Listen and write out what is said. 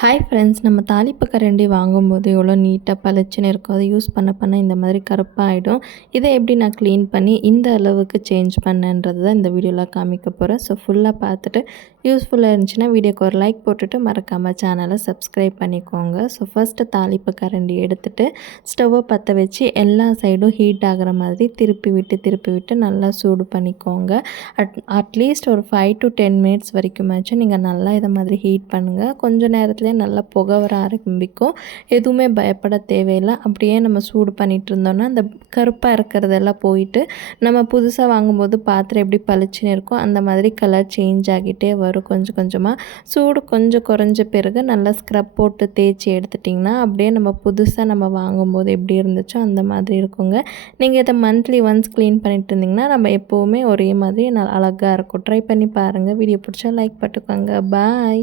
Hi friends, நம்ம தாளிப்பு கரண்டி வாங்கும்போது எவ்வளோ நீட்டாக பளிச்சுன்னு இருக்கும். அதை யூஸ் பண்ண இந்த மாதிரி கருப்பாகிடும். இதை எப்படி நான் க்ளீன் பண்ணி இந்த அளவுக்கு சேஞ்ச் பண்ணேன்றது தான் இந்த வீடியோவில் காமிக்க போகிறேன். ஸோ ஃபுல்லாக பார்த்துட்டு யூஸ்ஃபுல்லாக இருந்துச்சுன்னா வீடியோக்கு ஒரு லைக் போட்டுட்டு மறக்காமல் சேனலை சப்ஸ்கிரைப் பண்ணிக்கோங்க. ஸோ ஃபஸ்ட்டு தாளிப்பு கரண்டி எடுத்துகிட்டு ஸ்டவ்வை பற்ற வச்சு எல்லா சைடும் ஹீட் ஆகிற மாதிரி திருப்பி விட்டு நல்லா சூடு பண்ணிக்கோங்க. அட்லீஸ்ட் ஒரு 5 to 10 மினிட்ஸ் வரைக்குமாச்சும் நீங்கள் நல்லா இதை மாதிரி ஹீட் பண்ணுங்கள். கொஞ்சம் நேரத்தில் நல்லா புகை வர ஆரம்பிக்கும். எதுவுமே பயப்பட தேவையில்லை. அப்படியே நம்ம சூடு பண்ணிகிட்டு இருந்தோம்னா அந்த கருப்பாக இருக்கிறதெல்லாம் போயிட்டு நம்ம புதுசாக வாங்கும்போது பாத்திரம் எப்படி பளிச்சுன்னு இருக்கும் அந்த மாதிரி கலர் சேஞ்ச் ஆகிட்டே வரும். கொஞ்சம் கொஞ்சமாக சூடு கொஞ்சம் குறைஞ்ச பிறகு நல்லா ஸ்க்ரப் போட்டு தேய்ச்சி எடுத்துட்டிங்கன்னா அப்படியே நம்ம புதுசாக நம்ம வாங்கும்போது எப்படி இருந்துச்சோ அந்த மாதிரி இருக்குங்க. நீங்கள் இதை மந்த்லி ஒன்ஸ் க்ளீன் பண்ணிட்டு இருந்தீங்கன்னா நம்ம எப்போவுமே ஒரே மாதிரி அழகாக இருக்கும். ட்ரை பண்ணி பாருங்கள். வீடியோ பிடிச்சா லைக் போட்டுக்கோங்க. பாய்.